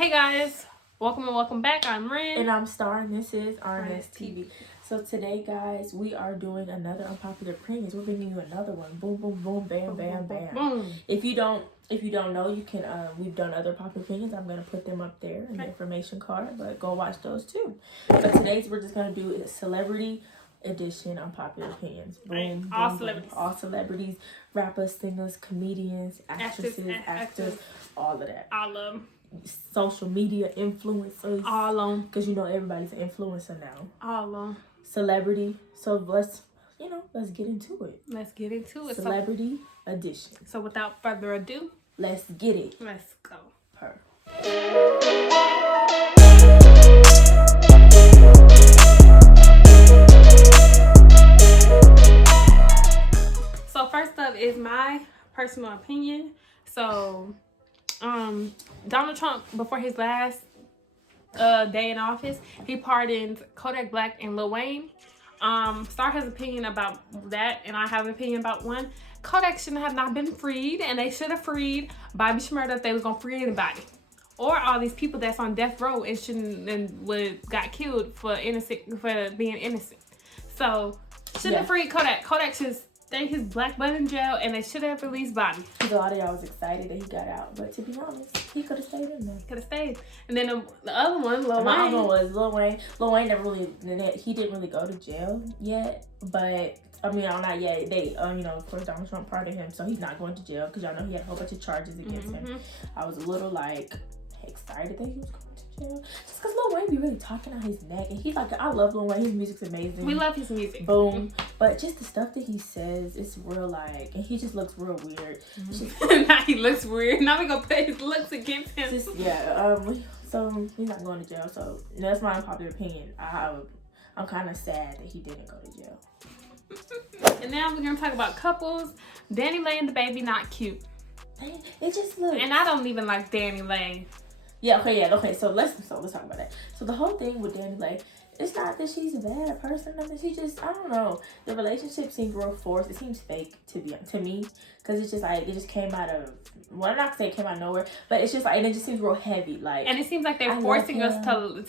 Hey guys, welcome and welcome back. I'm Ren. And I'm Starr, and this is RIHANNA'S TV. So today, guys, we are doing another unpopular opinions. We're bringing you another one. Boom, boom, boom, bam, bam, bam. Boom. If you don't know, you can. We've done other popular opinions. I'm gonna put them up there in the information card, but go watch those too. But today's we're just gonna do a celebrity edition unpopular opinions. Boom, boom, All boom. celebrities. All celebrities, rappers, singers, comedians, actresses, actors, all of that. All of them. Social media influencers. All of them. Because you know everybody's an influencer now. All of them. Celebrity. So let's get into it. Let's get into it. Celebrity edition. So without further ado, let's get it. Let's go. Her. So first up is my personal opinion. So Donald Trump, before his last day in office, he pardoned Kodak Black and Lil Wayne. Starr has an opinion about that, and I have an opinion about one. Kodak shouldn't have not been freed, and they should have freed Bobby Shmurda if they was gonna free anybody, or all these people that's on death row and shouldn't and got killed for being innocent. So shouldn't have freed Kodak. Kodak should stay his black butt in jail, and they should have released Bobby. A lot of y'all was excited that he got out, but to be honest, he could have stayed in there. Could have stayed. And then the other one, Lil Wayne. My other one was Lil Wayne. Lil Wayne he didn't really go to jail yet, but not yet. They, of course, Donald Trump pardoned him, so he's not going to jail because y'all know he had a whole bunch of charges against him. I was a little excited that he was going to jail, just because Lil Wayne be really talking out his neck, and he's like, I love Lil Wayne. His music's amazing. We love his music. Boom. But just the stuff that he says, it's real and he just looks real weird. Now he looks weird. Now we gonna put his looks against him. So he's not going to jail. So that's my unpopular opinion. I'm kind of sad that he didn't go to jail. And now we're gonna talk about couples. DaniLeigh and DaBaby not cute. It just looks. And I don't even like DaniLeigh. Okay. So let's talk about that. So the whole thing with DaniLeigh, it's not that she's a bad person. I mean, she just, I don't know. The relationship seems real forced. It seems fake to me, because it's just it just came out of. Well, I'm not gonna say it came out of nowhere, but it's just and it just seems real heavy. And it seems like they're forcing us to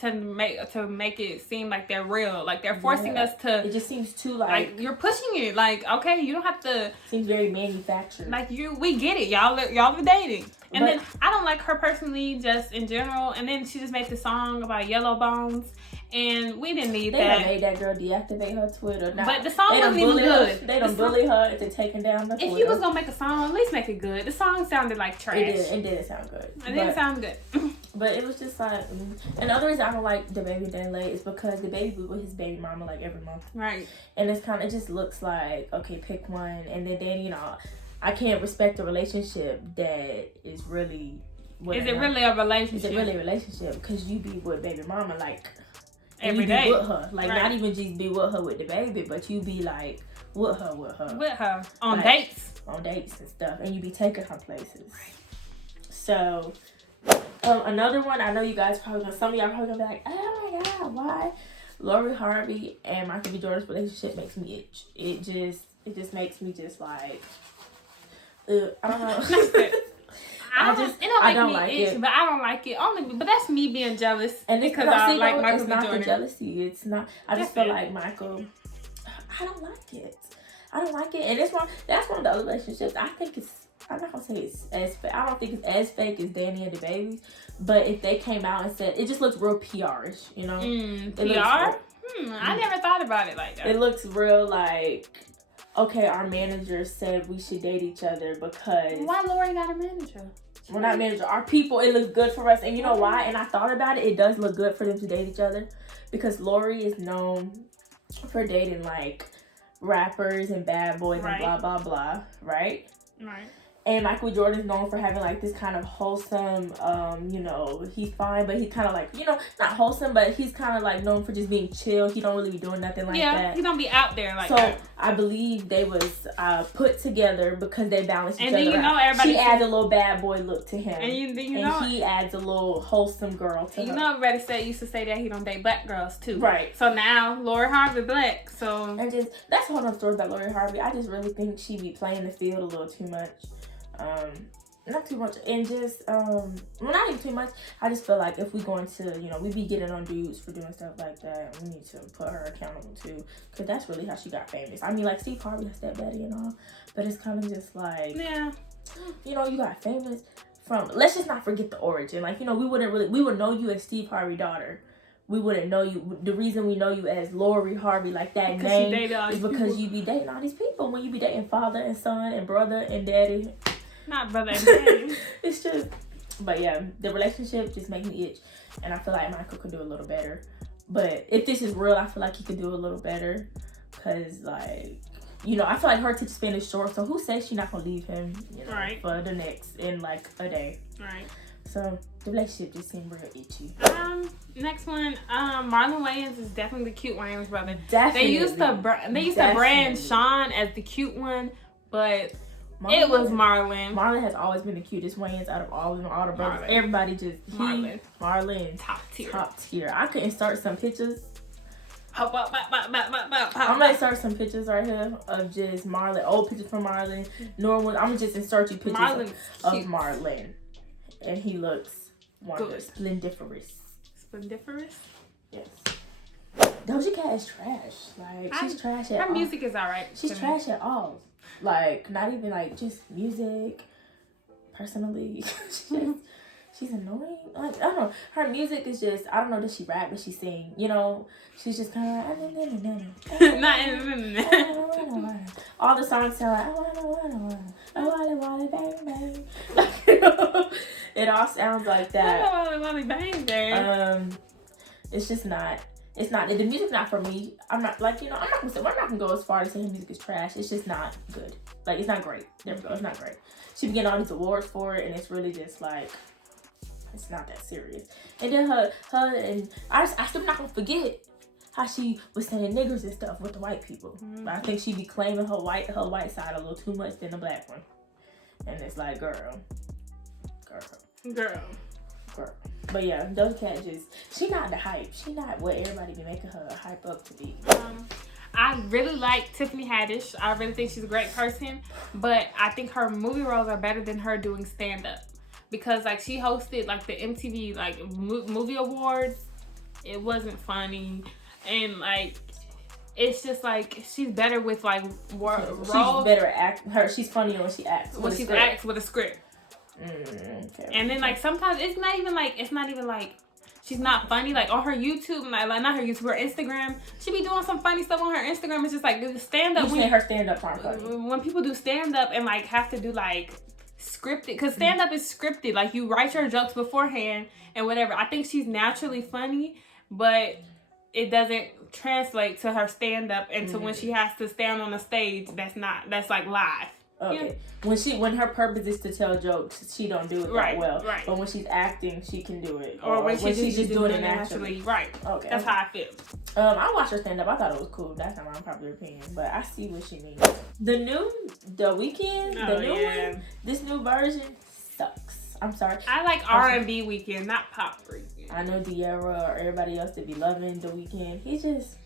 make it seem like they're real. Like they're forcing us to. It just seems too you're pushing it. Okay, you don't have to. Seems very manufactured. We get it. Y'all are dating. And then I don't like her personally, just in general. And then she just made the song about Yellow Bones. And we didn't need that. They made that girl deactivate her Twitter. Now, but the song wasn't even good. They done bully her into taking down the Twitter. If you was gonna make a song, at least make it good. The song sounded like trash. It didn't sound good. It didn't sound good. But it was just and the other reason I don't like DaBaby and DaniLeigh is because DaBaby be with his baby mama every month. Right. And it just looks like, okay, pick one. And then I can't respect a relationship that is really... Is it really a relationship? Is it really a relationship? Because you be with baby mama every day with her, not even just be with her with DaBaby, but you be with her on dates and stuff, and you be taking her places. Right. So another one, I know you guys some of y'all probably gonna be like, oh my god, why? Lori Harvey and Michael B. Jordan's relationship makes me itch. It just makes me just I don't know. I don't like it, but I don't like it but that's me being jealous. And because I like Michael B. Jordan. It's not the jealousy. It's not. I just feel like Michael. I don't like it. And that's one of the other relationships. I think it's. I'm not gonna say it's as. I don't think it's as fake as Danny and DaBaby. But if they came out and said, it just looks real PR-ish, PR. I never thought about it like that. It looks real okay, our manager said we should date each other because... Why Lori got a manager? We're not manager. Our people, it looks good for us. And you know why? And I thought about it. It does look good for them to date each other. Because Lori is known for dating, rappers and bad boys and blah, blah, blah. Right? Right. And Michael Jordan is known for having this kind of wholesome, he's fine, but he kind of not wholesome, but he's kind of known for just being chill. He don't really be doing nothing that. Yeah, he don't be out there that. So I believe they was put together because they balance each other out. And then everybody... She adds a little bad boy look to him. And he adds a little wholesome girl to her. Everybody used to say that he don't date black girls too. Right. So now Lori Harvey black, so... And that's a whole other story about Lori Harvey. I just really think she be playing the field a little too much. not too much, and just well, not even too much. I just feel like if we going to, you know, we be getting on dudes for doing stuff like that, we need to put her accountable too, because that's really how she got famous. I mean, like Steve Harvey has that daddy and all, but it's kind of just like, yeah, you know, you got famous from. Let's just not forget the origin. Like, you know, we would know you as Steve Harvey's daughter. We wouldn't know you. The reason we know you as Lori Harvey, like that because name, is because you be dating all these people. When you be dating father and son and brother and daddy. Not brother and daddy. It's just, but yeah, the relationship just makes me itch, and I feel like Michael could do a little better. But if this is real, I feel like he could do a little better, cause like, you know, I feel like her attention span is short. So who says she's not gonna leave him, you know, right, for the next in like a day? Right. So the relationship just seemed real itchy. Next one, Marlon Wayans is definitely the cute Wayans brother. Definitely. They used to brand Sean as the cute one, but it was Marlon. Marlon has always been the cutest Wayans out of all of them, all the brothers. Marlon. Everybody just Marlon top tier. I could insert some pictures. I'm gonna insert some pictures right here of just Marlon, old pictures from Marlon. Normal. I'm gonna just insert you pictures of Marlon, and he looks wonderful, splendiferous. Splendiferous? Yes. Doja Cat is trash. Like, she's trash at all. Her music is alright. She's trash at all. Like, not even like just music. Personally, she's annoying. Like, I don't know. Her music is just, I don't know, does she rap, does she sing? You know, she's just kind of like, all the songs sound like, bang, bang. Like, you know, it all sounds like that. Bang, bang. It's just not. It's not. The music's not for me. I'm not like, you know. I'm not gonna go as far as saying music is trash. It's just not good. Like, it's not great. There we go. It's not great. She be getting all these awards for it, and it's really just like, it's not that serious. And then her and I still not gonna forget how she was saying niggers and stuff with the white people. Mm-hmm. But I think she be claiming her white side a little too much than the black one. And it's like, girl. But yeah, Doja Cat she not the hype. She not what everybody be making her hype up to be. I really like Tiffany Haddish. I really think she's a great person. But I think her movie roles are better than her doing stand-up. Because like she hosted like the MTV like movie awards. It wasn't funny. And like it's just like she's better with like roles. She's better at she's funnier when she acts. When she acts with a script. Okay. And then like sometimes it's not even like she's not funny. Like on her YouTube, like not her YouTube, her Instagram, she be doing some funny stuff on her Instagram. It's just like the stand up. You say her stand up aren't funny. When people do stand up and like have to do like scripted, because stand up is scripted. Like you write your jokes beforehand and whatever. I think she's naturally funny, but it doesn't translate to her stand up and to when she has to stand on a stage. That's like live. Okay. Yeah. When her purpose is to tell jokes, she don't do it that well. Right. But when she's acting, she can do it. Or when she's just doing it naturally. Right. Okay. That's how I feel. I watched her stand up. I thought it was cool. That's not my unpopular opinion, but I see what she means. The Weeknd, the new one, this new version sucks. I'm sorry. I like R&B Weeknd, not pop Weeknd. I know Diarra or everybody else to be loving the Weeknd. He just,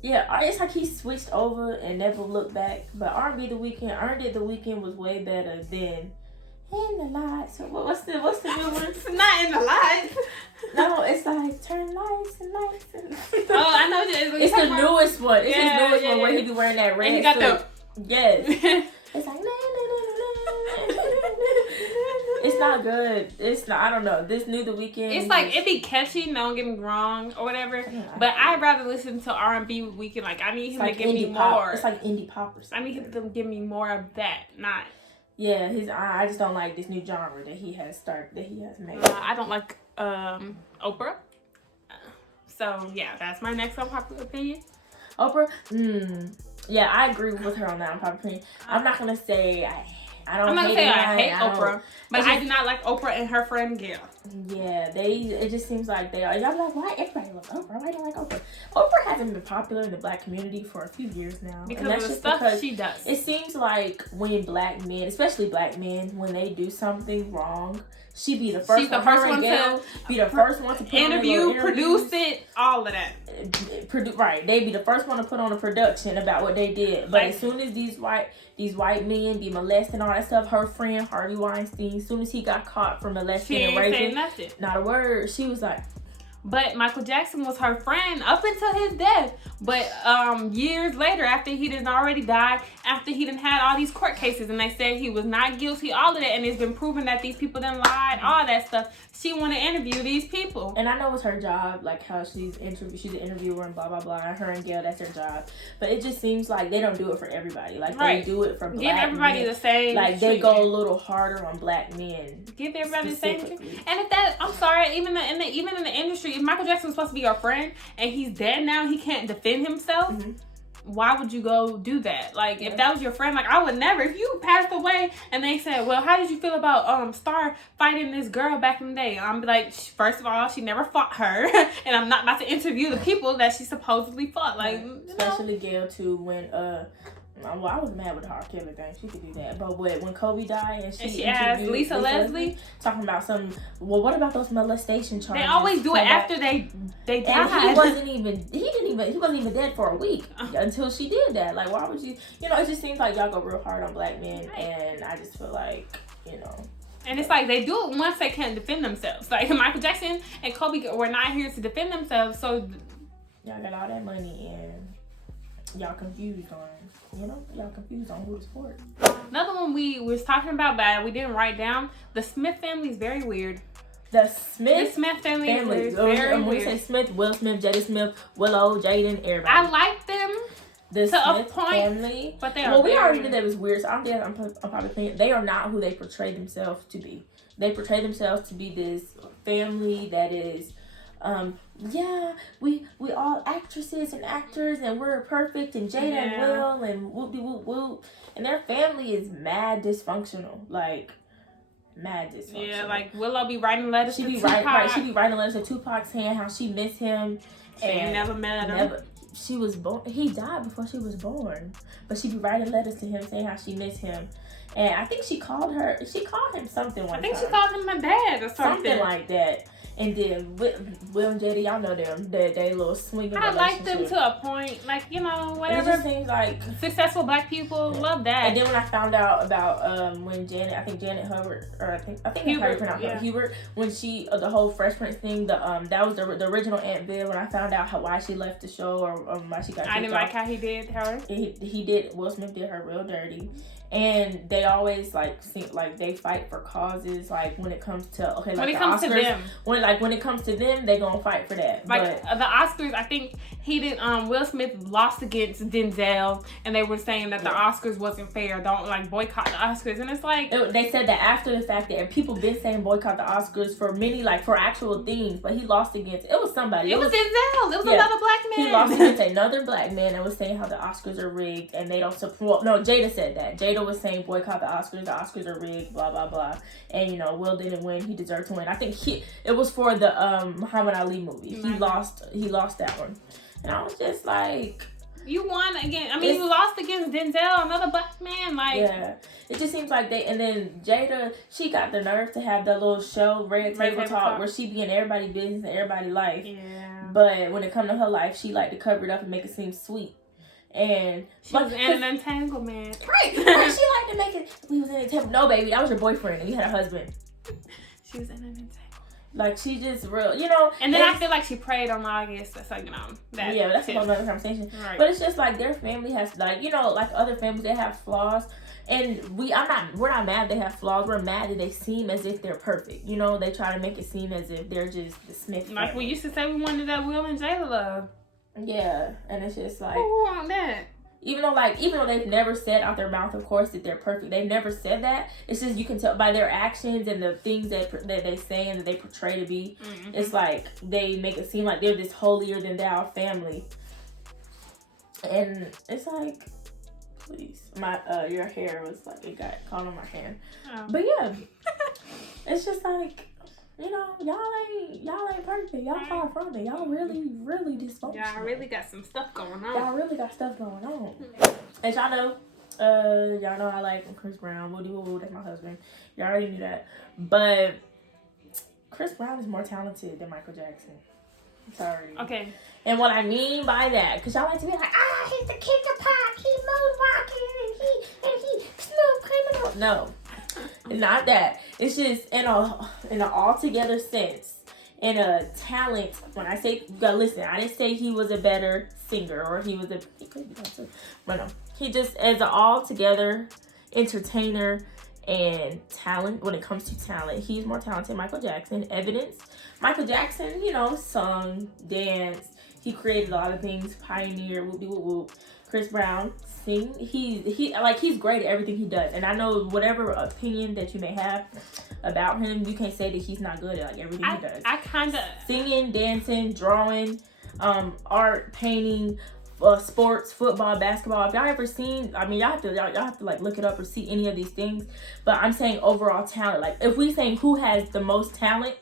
yeah, it's like he switched over and never looked back. But R&B the Weeknd, Earned It the Weeknd was way better than In the Lights. So what's the new one? It's not In the Lights. No, it's like Turn Lights and Lights. Oh, I know what it's the newest one. It's his newest one where he be wearing that red and he got suit. Yes. It's like it's not good. It's not. I don't know. This new The Weeknd. It's like it be catchy. Don't get me wrong or whatever. Yeah, but I'd rather listen to R&B Weeknd. Like I need him to give me more. It's like indie pop or something. I need him to give me more of that. Not. Yeah, I just don't like this new genre that he has made. I don't like Oprah. So yeah, that's my next unpopular opinion. Oprah. Yeah, I agree with her on that unpopular opinion. I'm not gonna say I don't. I'm not gonna say I hate Oprah, but I do not like Oprah and her friend Gail. Yeah, it just seems like they are. Y'all like, why everybody loves Oprah? Why do you like Oprah? Oprah hasn't been popular in the black community for a few years now. Because of the stuff she does. It seems like when black men, especially black men, when they do something wrong, She be the first She's the first one to be the first one to put interview, produce it, all of that. Right, they be the first one to put on a production about what they did. But as soon as these white men be molesting all that stuff, her friend Harvey Weinstein, as soon as he got caught for molesting and raping, not a word. She was like. But Michael Jackson was her friend up until his death. But years later, after he didn't already die, after he didn't had all these court cases, and they said he was not guilty, all of that, and it's been proven that these people done lied, all that stuff. She want to interview these people. And I know it's her job, like how she's an interviewer and blah blah blah. Her and Gail, that's their job. But it just seems like they don't do it for everybody. Like they do it for black Give everybody men. The same. Like they go a little harder on black men. Give everybody the same. And if that, I'm sorry, even in the industry, if Michael Jackson was supposed to be your friend and he's dead now, he can't defend himself. Mm-hmm. Why would you go do that? Like, if that was your friend, like, I would never. If you passed away and they said, well, how did you feel about Starr fighting this girl back in the day? I'm like, first of all, she never fought her. And I'm not about to interview the people that she supposedly fought. Like, especially Gail, too, when, well, I was mad with the R. Kelly thing. She could do that. But when Kobe died and she asked Lisa Leslie talking about what about those molestation charges? They always do it after they died. And he wasn't even dead for a week until she did that. Like, why would you? It just seems like y'all go real hard on black men, and I just feel like, And it's like they do it once they can't defend themselves. Like Michael Jackson and Kobe were not here to defend themselves, so y'all got all that money and y'all confused on. Y'all confused on who to support. Another one we was talking about, but we didn't write down. The Smith family is very weird. The Smith family is very weird. When you say Smith, Will Smith, Jada Smith, Willow, Jaden, everybody. I like them the to Smith a point, family, but they are. Well, we already did that. It was weird. So I'm probably thinking they are not who they portray themselves to be. They portray themselves to be this family that is. We all actresses and actors and we're perfect and Jada and Will and whoop and their family is mad dysfunctional, like mad dysfunctional. Yeah, like Willow be writing letters. She be writing letters to Tupac's hand, how she missed him. She never met him. She was born. He died before she was born, but she be writing letters to him saying how she missed him. And I think she called him something one time. I think she called him my dad or something like that. And then Will and Jada, y'all know them. They little swinging. I like them to a point. Like, whatever. It just seems like successful black people love that. And then when I found out about when Janet Hubbard, or I think that's how you pronounce it, Hubert, when she the whole Fresh Prince thing, that was the original Aunt Viv. When I found out why she left the show or why she got kicked off. I didn't like how he did her. He did. Will Smith did her real dirty. And they always seem like they fight for causes. Like when it comes to when it comes Oscars, to them, when it comes to them, they gonna fight for that. Like the Oscars, I think he did. Will Smith lost against Denzel, and they were saying that the Oscars wasn't fair. Don't boycott the Oscars, and it's like they said that after the fact that people been saying boycott the Oscars for many for actual things, but he lost against it was somebody. It was Denzel. It was another black man. He lost against another black man that was saying how the Oscars are rigged and they don't support. No, Jada said that. Jada was saying boycott the Oscars are rigged, blah blah blah, and Will didn't win, he deserved to win. I think it was for the Muhammad Ali movie. He lost that one, and I was just like, you won again. I mean, you lost against Denzel, another black man. It just seems like and then Jada, she got the nerve to have that little show Red Table Talk where she be in everybody's business and everybody's life. But when it comes to her life, she like to cover it up and make it seem sweet. And she was in an entanglement. Right. She liked to make it. We was in an entanglement. No, baby, that was your boyfriend and you had a husband. She was in an entanglement. Like, she just real, And then I feel like she preyed on August. That's that. Yeah, that's a whole other conversation. Right. But it's just like their family has, like other families, they have flaws. And we're not mad they have flaws. We're mad that they seem as if they're perfect. They try to make it seem as if they're just the Smith family. Like we used to say we wanted that Will and Jada love. Yeah, and it's just like, who want that? Even though they've never said out their mouth, of course, that they're perfect. They've never said that. It's just you can tell by their actions and the things that they say and that they portray to be. Mm-hmm. It's like they make it seem like they're this holier than thou family. And it's like, please, your hair was like it got caught on my hand. Oh. But yeah, it's just like. Y'all ain't perfect. Y'all far from it. Y'all really, really dysfunctional. Y'all really got some stuff going on. As y'all know, I like Chris Brown. Woody Woo, that's my husband. Y'all already knew that. But Chris Brown is more talented than Michael Jackson. Sorry. Okay. And what I mean by that, because y'all like to be like, he's the king of pop, he's moonwalking, and he smooth criminal. No, not that. It's just in an altogether sense, in a talent. When I say, you gotta listen, I didn't say he was a better singer or he could be that too. But no, he just as an altogether entertainer and talent. When it comes to talent, he's more talented than Michael Jackson. Evidence. Michael Jackson, sung, danced. He created a lot of things, pioneer, whoop de whoop whoop. Chris Brown, sing. He's great at everything he does. And I know whatever opinion that you may have about him, you can't say that he's not good at everything he does. I kind of singing, dancing, drawing, art, painting, sports, football, basketball. If y'all ever seen, y'all have to like look it up or see any of these things. But I'm saying overall talent. Like if we saying who has the most talent,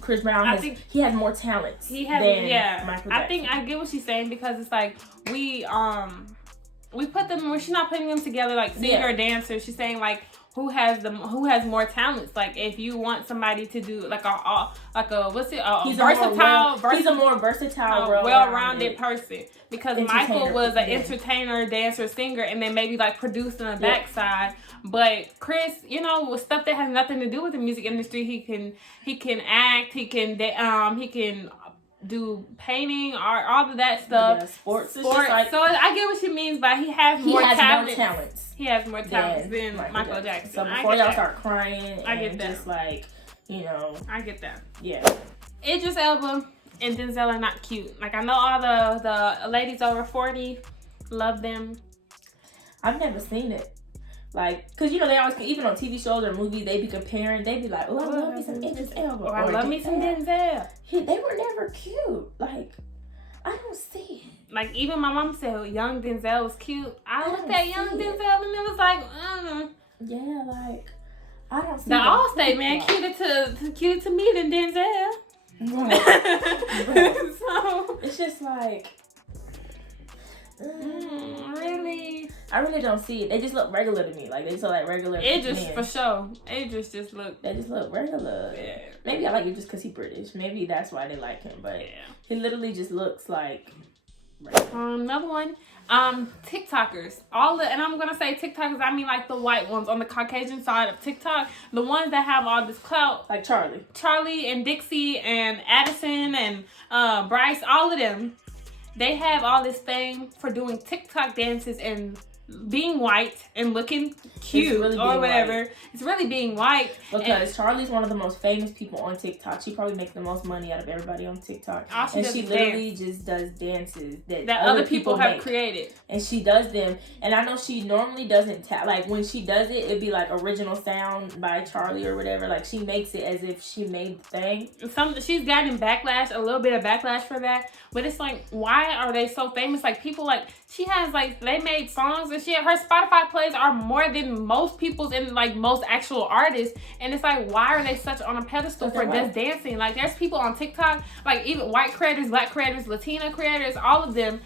Chris Brown has more talent than Michael Jackson. I think I get what she's saying, because it's like we put them, she's not putting them together like singer or dancer. She's saying like who has more talents. Like if you want somebody to do like a more versatile, well-rounded person. Because Michael was an entertainer, dancer, singer, and then maybe like producing the backside. But Chris, with stuff that has nothing to do with the music industry, he can act, he can do painting, art, all of that stuff. Yeah, sports. So I get what she means by he has more talents. He has more talents than Michael Jackson. So before y'all start crying, I get that. Just like, I get that. Yeah. Idris Elba and Denzel are not cute. Like I know all the ladies over 40 love them. I've never seen it. Like, cause they always, even on TV shows or movies, they be comparing. They be like, "Oh, I love me some Idris Elba," or "I love me some Denzel." They were never cute. Like, I don't see it. Like even my mom said, young Denzel was cute. I looked at young Denzel and it was like, yeah, like I don't see the Allstate man cuter to me than Denzel. Right. So it's just like. Really? I really don't see it. They just look regular to me. Like they just look like regular. Idris for sure. Idris just look. They just look regular. Yeah. Maybe I like it just because he's British. Maybe that's why they like him. But he literally just looks like. Another one. TikTokers. And I'm gonna say TikTokers. I mean like the white ones on the Caucasian side of TikTok. The ones that have all this clout. Like Charlie and Dixie and Addison and Bryce. All of them. They have all this fame for doing TikTok dances and being white and looking cute really or whatever. White. It's really being white. Because Charlie's one of the most famous people on TikTok. She probably makes the most money out of everybody on TikTok. And she literally just does dances that other people have created. And she does them. And I know she normally doesn't like when she does it, it'd be like original sound by Charlie or whatever. Like she makes it as if she made the thing. She's gotten backlash, a little bit of backlash for that. But it's like, why are they so famous? Like people she has they made songs and shit. Her Spotify plays are more than most people's and like most actual artists. And it's like, why are they such on a pedestal for just dancing? Like there's people on TikTok, like even white creators, black creators, Latina creators, all of them,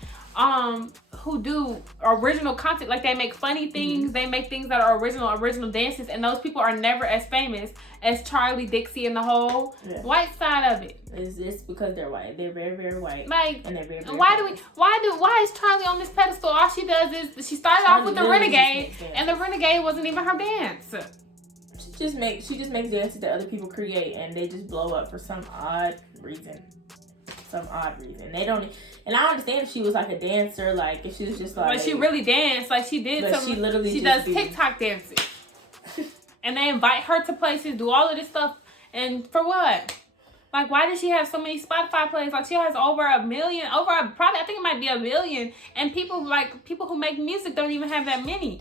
who do original content. Like they make funny things, they make things that are original dances, and those people are never as famous as Charlie, Dixie, and the whole white side of it. It's because they're white. They're very, very white. Like, and they're very, very why is Charlie on this pedestal? All she does is she started off with the Renegade, and the Renegade wasn't even her dance. She just makes dances that other people create, and they just blow up for some odd reason. They don't, and I understand if she was like a dancer, like if she was just like. But she really danced, like she did. She does TikTok dancing, and they invite her to places, do all of this stuff, and for what? Like, why does she have so many Spotify plays? Like, she has over a million, probably, I think it might be 1 million, and people who make music don't even have that many.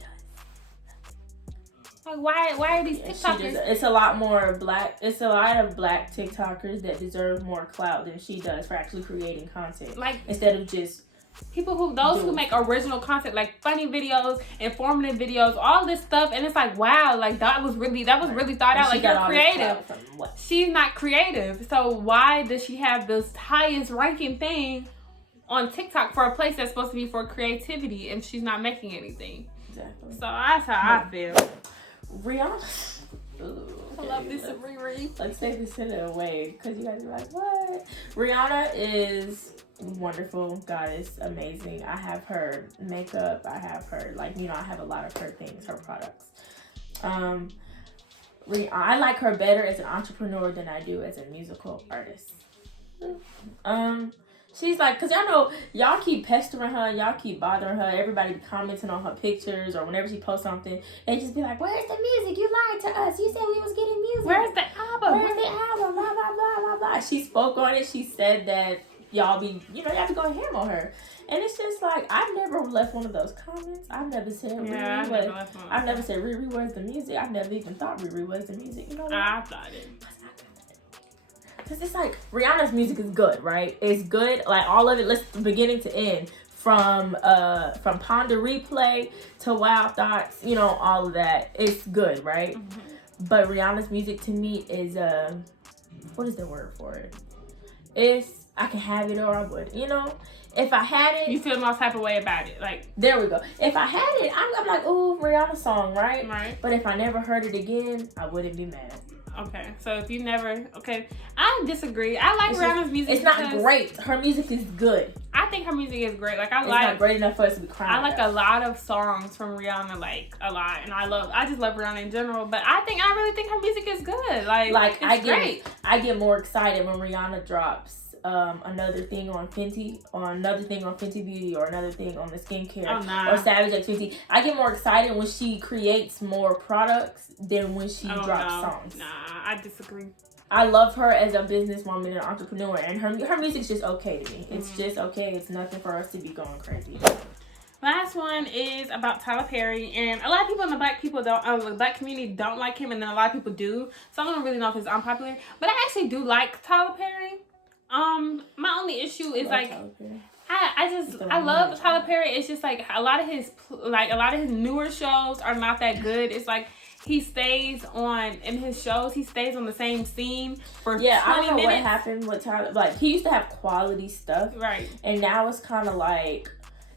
Like, why are these TikTokers? It's a lot of black TikTokers that deserve more clout than she does for actually creating content. Like, instead of just people who make original content, like funny videos, informative videos, all this stuff, and it's like, wow, like that was really thought out. Like, you're creative. She's not creative, so why does she have this highest ranking thing on TikTok for a place that's supposed to be for creativity, and she's not making anything? Exactly. So that's how I feel. Rihanna. ooh. I love this Riri. Let's take this shit away because you guys are like, what? Rihanna is wonderful, goddess, amazing. I have her makeup. I have her, like, you know, I have a lot of her things, her products. I like her better as an entrepreneur than I do as a musical artist. She's like, because y'all know, y'all keep pestering her, y'all keep bothering her, everybody commenting on her pictures, or whenever she posts something, they just be like, where's the music? You lied to us. You said we was getting music. Where's the album? Where's the album? Blah, blah, blah, blah, blah. She spoke on it. She said that y'all be, you know, you have to go ham on her. And it's just like, I've never left one of those comments. I've never said, I've never said, Riri, where's the music? I've never even thought Riri was the music. You know what? I thought it. Because it's like, Rihanna's music is good, right? It's good. Like, all of it, beginning to end. From Ponder Replay to Wild Thoughts, you know, all of that. It's good, right? Mm-hmm. But Rihanna's music to me is, what is the word for it? It's, I can have it or I would, you know? If I had it... You feel no type of way about it. Like, there we go. If I had it, I'm like, ooh, Rihanna song, right? Right. But if I never heard it again, I wouldn't be mad. Okay, so if you never... Okay, I disagree. I like Rihanna's music. It's not great. Her music is good. I think her music is great. Like, it's not great enough for us to be crying. I like a lot of songs from Rihanna, like, a lot. And I just love Rihanna in general. But I really think her music is good. Like it's great. I get more excited when Rihanna drops another thing on Fenty, or another thing on Fenty Beauty, or another thing on the skincare, or Savage X Fenty. I get more excited when she creates more products than when she drops songs. Nah, I disagree. I love her as a businesswoman and an entrepreneur, and her music's just okay to me. It's just okay. It's nothing for us to be going crazy. Last one is about Tyler Perry, and a lot of people in the black community don't like him, and then a lot of people do. So I don't really know if it's unpopular, but I actually do like Tyler Perry. My only issue is like, I love Tyler Perry. It's just like a lot of his newer shows are not that good. It's like he stays on the same scene for 20 I don't know minutes. what happened with Tyler. Like, he used to have quality stuff, right? And now it's kind of like.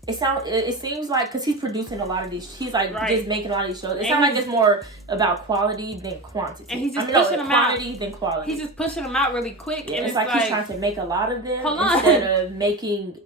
It seems like, because he's producing a lot of these, he's like just making a lot of these shows. It sounds like it's more about quality than quantity. And he's just pushing them out. Quantity than quality. He's just pushing them out really quick. Yeah, and it's like he's trying to make a lot of them instead of making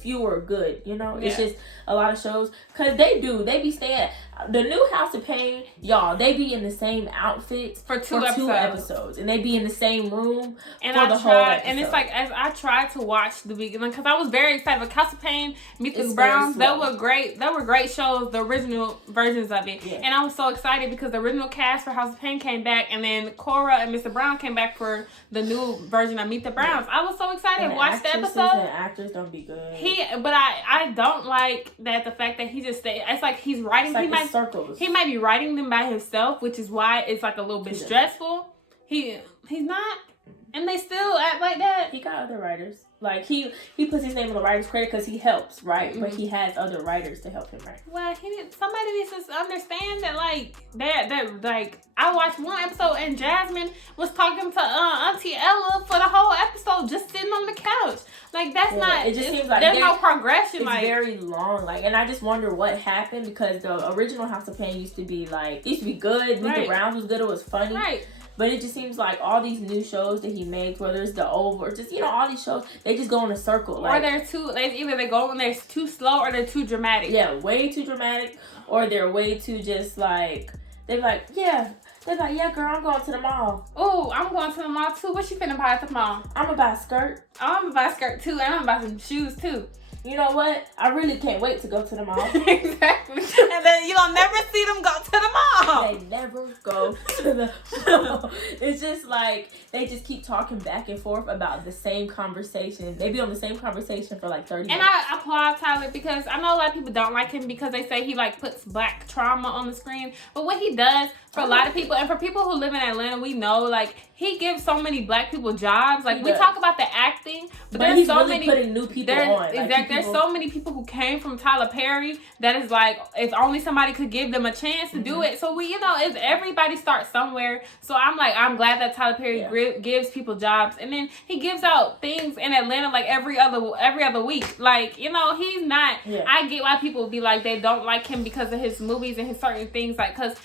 fewer good, you know? Yeah. It's just a lot of shows. Because they be staying. The new House of Pain, y'all, they be in the same outfits for two episodes. And they be in the same room for the whole episode. And it's like, as I tried to watch the beginning, because I was very excited. But House of Pain, Meet the Browns, they were great. They were great shows, the original versions of it. Yeah. And I was so excited because the original cast for House of Pain came back, and then Cora and Mr. Brown came back for the new version of Meet the Browns. Yeah. I was so excited to watch the episode. And actors don't be good. But I don't like that the fact that he just stay. It's like he's writing. It's circles. He might be writing them by himself, which is why it's like a little bit stressful. He's not, and they still act like that. He got other writers. Like he puts his name on the writer's credit because he helps, right? Mm-hmm. But he has other writers to help him write. Well, somebody needs to understand that, like that I watched one episode and Jasmine was talking to Auntie Ella for the whole episode, just sitting on the couch. Like that's not. It just seems like there's no progression. It's very long. Like, and I just wonder what happened because the original House of Pain used to be good. Meet the Browns was good. It was funny. Right. But it just seems like all these new shows that he makes, whether it's The Oval or just, you know, all these shows, they just go in a circle. Or they're too, either they go and they're too slow or they're too dramatic. Yeah, way too dramatic. Or they're way too just like, they're like, yeah, girl, I'm going to the mall. Oh, I'm going to the mall too. What you finna buy at the mall? I'm gonna buy a skirt. Oh, I'm gonna buy a skirt too. And I'm gonna buy some shoes too. You know what? I really can't wait to go to the mall. Exactly. And then you don't never see them go to the mall. They never go to the mall. It's just like they just keep talking back and forth about the same conversation. They be on the same conversation for like 30 minutes. And I applaud Tyler because I know a lot of people don't like him because they say he like puts black trauma on the screen. But what he does for a lot of people and for people who live in Atlanta, we know like he gives so many black people jobs. Like, He we does. talk about the acting, but there's he's so really many putting new people on. Like, exactly. There's so many people who came from Tyler Perry that is like, if only somebody could give them a chance to do it. So it's everybody starts somewhere. So I'm glad that Tyler Perry gives people jobs, and then he gives out things in Atlanta like every other week. Like, he's not. Yeah. I get why people be like they don't like him because of his movies and his certain things. Like, because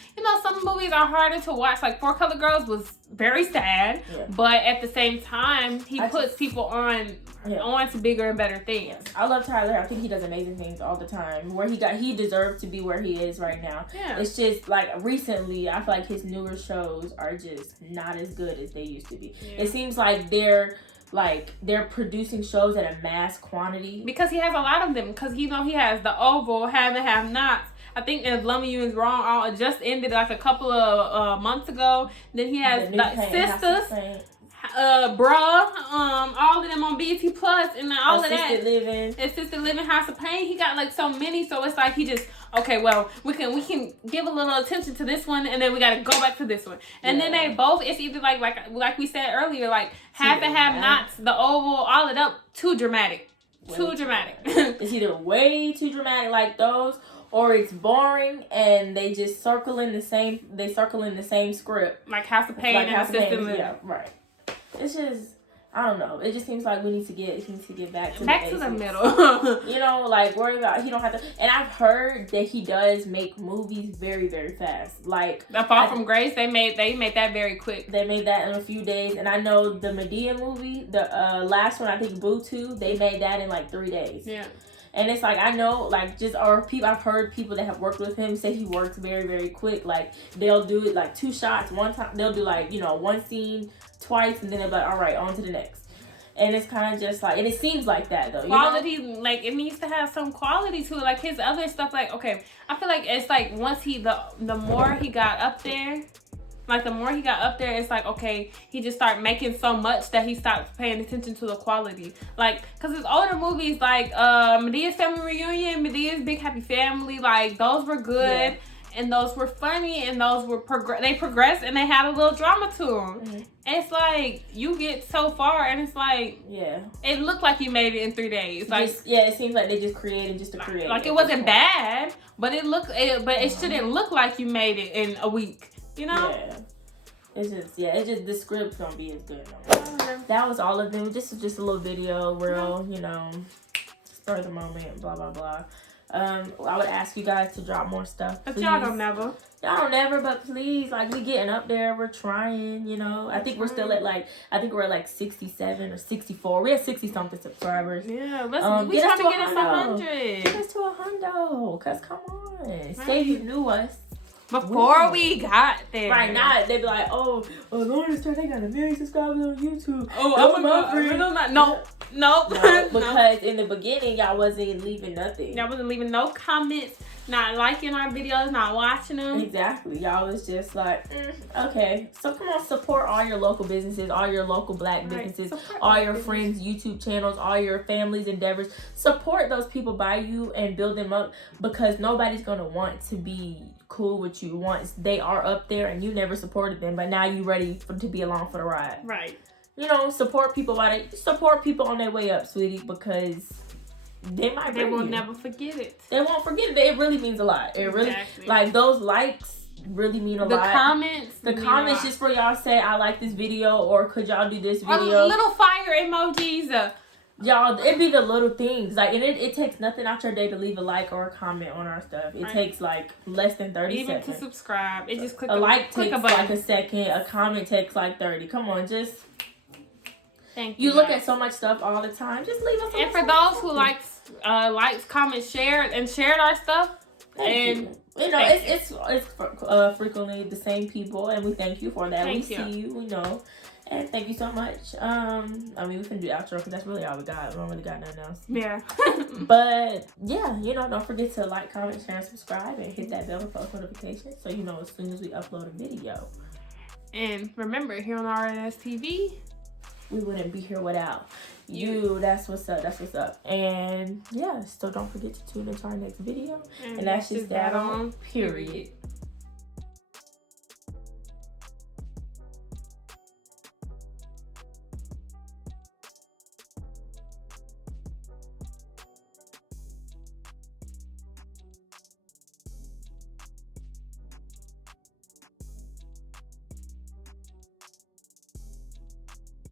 some movies are harder to watch. Like, Four Color Girls was very sad, but at the same time, he puts people on to bigger and better things. I love Tyler. I think he does amazing things all the time. He deserves to be where he is right now. Yeah. It's just like recently, I feel like his newer shows are just not as good as they used to be. Yeah. It seems like they're producing shows at a mass quantity because he has a lot of them. Because he has The Oval, Have and Have Nots. I think If Loving You Is Wrong, it just ended like a couple of months ago. Then he has Sisters, Bruh, all of them on BET Plus, and all of that. Assisted Living, House of Pain. He got like so many, so it's like he just we can give a little attention to this one, and then we got to go back to this one, and then they both. It's either like we said earlier, like Have and Have Nots, The Oval, all it up too dramatic, It's either way too dramatic like those, or it's boring and they just circle in the same script. Like House of Pain and Assisted Living. Yeah, right. It's just, I don't know. It just seems like he needs to get back to the middle. Like worry about, he don't have to. And I've heard that he does make movies very, very fast. Like The Fall from Grace, they made that very quick. They made that in a few days. And I know the Medea movie, the last one, I think Boo 2, they made that in like 3 days. Yeah. And it's like, I know, like, I've heard people that have worked with him say he works very, very quick. Like, they'll do it like 2 shots one time. They'll do like, one scene twice, and then they'll be like, all right, on to the next. And it's kind of just like, and it seems like that though. Quality, like, it needs to have some quality to it. Like his other stuff, like, okay, I feel like it's like once the more he got up there, it's like, okay, he just started making so much that he stopped paying attention to the quality. Like, because his older movies, like Medea's Family Reunion, Medea's Big Happy Family, like, those were good. Yeah. And those were funny, and those were they progressed, and they had a little drama to them. Mm-hmm. It's like you get so far, and it's like, it looked like you made it in 3 days. Like, it seems like they just created just to create. Like, it wasn't bad, but it shouldn't look like you made it in a week. Yeah. It's just the script's gonna be as good. That was all of them. This is just a little video, real, spur of the moment, blah blah blah. I would ask you guys to drop more stuff, but please. y'all don't never, but please, like, we getting up there, we're trying, I think we're still at we're at like 67 or 64. We have 60 something subscribers. Yeah, we trying to get us 100. Get us to 100, cause come on, say you knew us before we got there. Right now, they be like, oh, Lauren and Starr, they got 1 million subscribers on YouTube. No, because in the beginning, y'all wasn't leaving nothing. Y'all wasn't leaving no comments, not liking our videos, not watching them. Exactly. Y'all was just like, okay. So come on, support all your local businesses, all your local black businesses, all your friends' YouTube channels, all your family's endeavors. Support those people by you and build them up, because nobody's going to want to be cool with you once they are up there and you never supported them, but now you ready to be along for the ride. Right. Support people on their way up, sweetie, because they will never forget it. They won't forget it. It really means a lot. It really, like, those likes really mean a lot. The comments just for y'all say, I like this video, or could y'all do this video? Or little fire emojis. Y'all, it be the little things. Like, and it takes nothing out your day to leave a like or a comment on our stuff. It takes like less than 30 seconds. Even to subscribe. It just click a like click takes a like a second. A comment takes like 30. Come on, just... Thank you. You look at so much stuff all the time. Just leave us. And for those who likes, comments, shared our stuff, it's frequently the same people, and we thank you for that. We see you, we know, and thank you so much. We can do outro because that's really all we got. We don't really got nothing else. Yeah. But yeah, don't forget to like, comment, share, and subscribe, and hit that bell for post notifications so you know as soon as we upload a video. And remember, here on RIHANNA'S TV, we wouldn't be here without you. That's what's up. And yeah, so don't forget to tune into our next video. And that's just that on period.